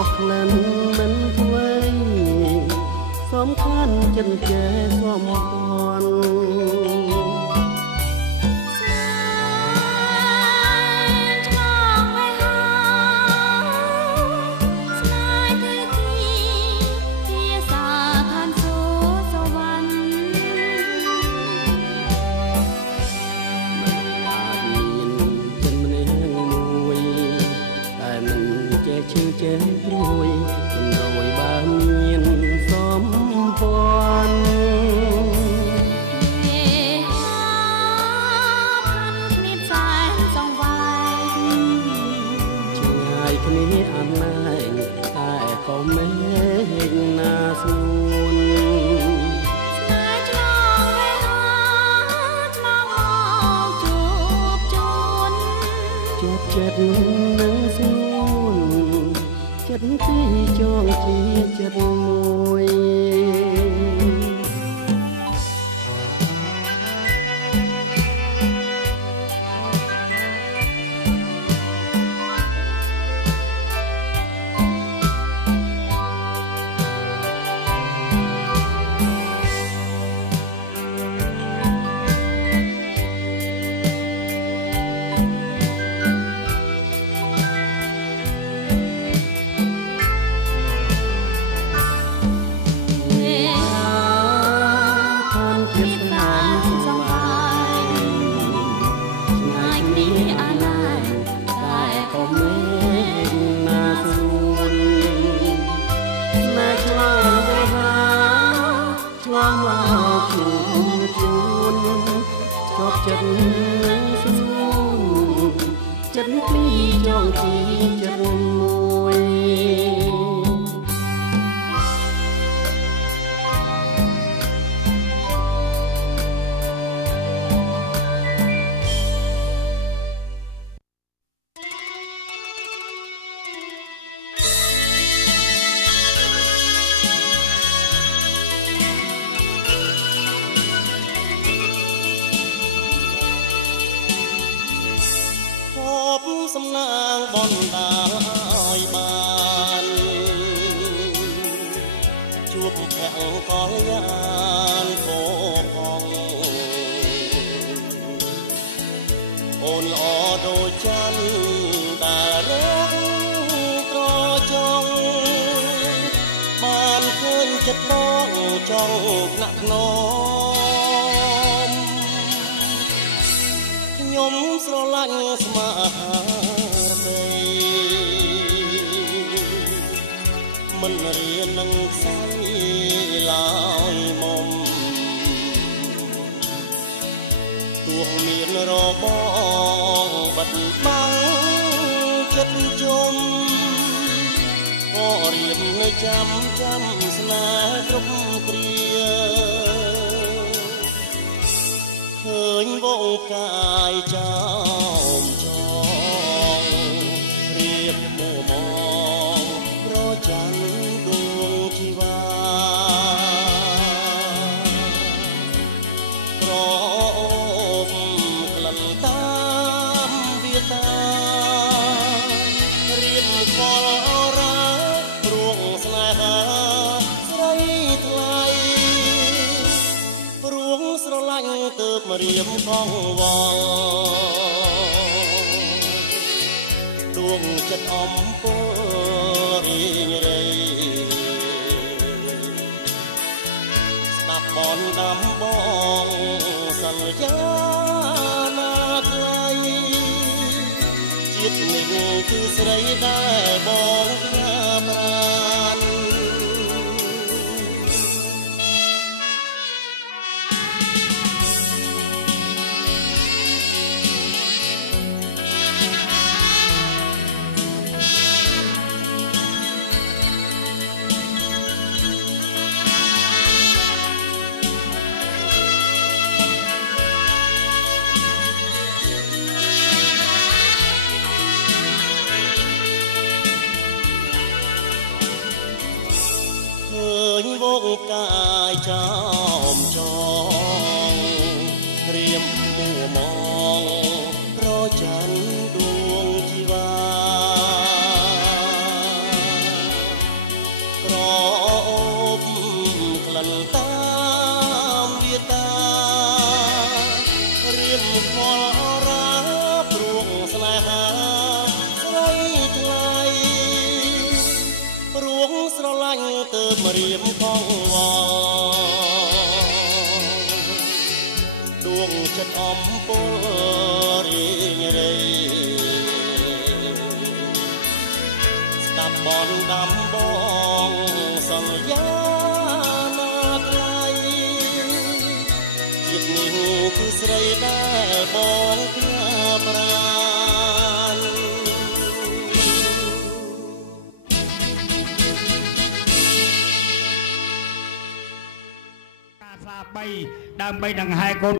ខុសក្លិនមិនថ្មីសំខាន់ចិនចែសំផនចេះរួយមិនរួយបានមានសំពន់គ្នាផ្សែងសងវាយឆ្ងាយគ្នាអនឡាញតែក៏មិនណាស្ងួនស្នេហ៍ឆ្លងវេហាឆ្លងមកជួបជូនជួបចិត្តនឹងស្ងួនចិត្តទីចងជាចិត្តមួយចិត្តនឹងស្ងួនចិត្តពីចងជាចិត្តមួយសំណាងបណ្ដាឲ្យបានជួបភក្តិកល្យានកោផងអូនល្អដូចច័ន្ទដែលរកត្រចង់បានឃើញចិត្តបងចង់ថ្នាក់ថ្នមខ្ញុំស្រឡាញ់ស្មារតីមិនរៀននឹងខ្សែឡើយមុំទោះមានរបងបាត់បង់ចិត្តជុំក៏រៀមនៅចាំស្នេហ៍គ្រប់គ្រាឃើញវងកាយចោមចងរៀបមួមងប្រច័ណ្ឌដួងជីវាក្រអូបក្លិនតាមវាតារៀបកលអរ៉ាព្រួងស្នេហាស្រីថ្លៃព្រួងស្រឡាញ់ទើបមករៀបកងវល់ដួងចិត្តអំពើរីងរៃស្ដាប់បនដំបងសន្យាណាថ្លៃជាតិនេះគឺស្រីដែលបងផ្ញើប្រានវងកាយចោមចងរៀមមួមងប្រច័ណ្ឌដួងជីវា តាមវាតារៀមខ្វល់អរាព្រួងស្នេហាស្រីថ្លៃរួងស្រឡាញ់ទៅមករៀមកងវដួងចិត្តអំពលរីងរៃស្ដាប់បនដំបងសន្យាណាថ្លៃជាតិនេះគឺស្រីដែលបងផ្ញើប្រាណការសាបីដើម្បីដង្ហែកូន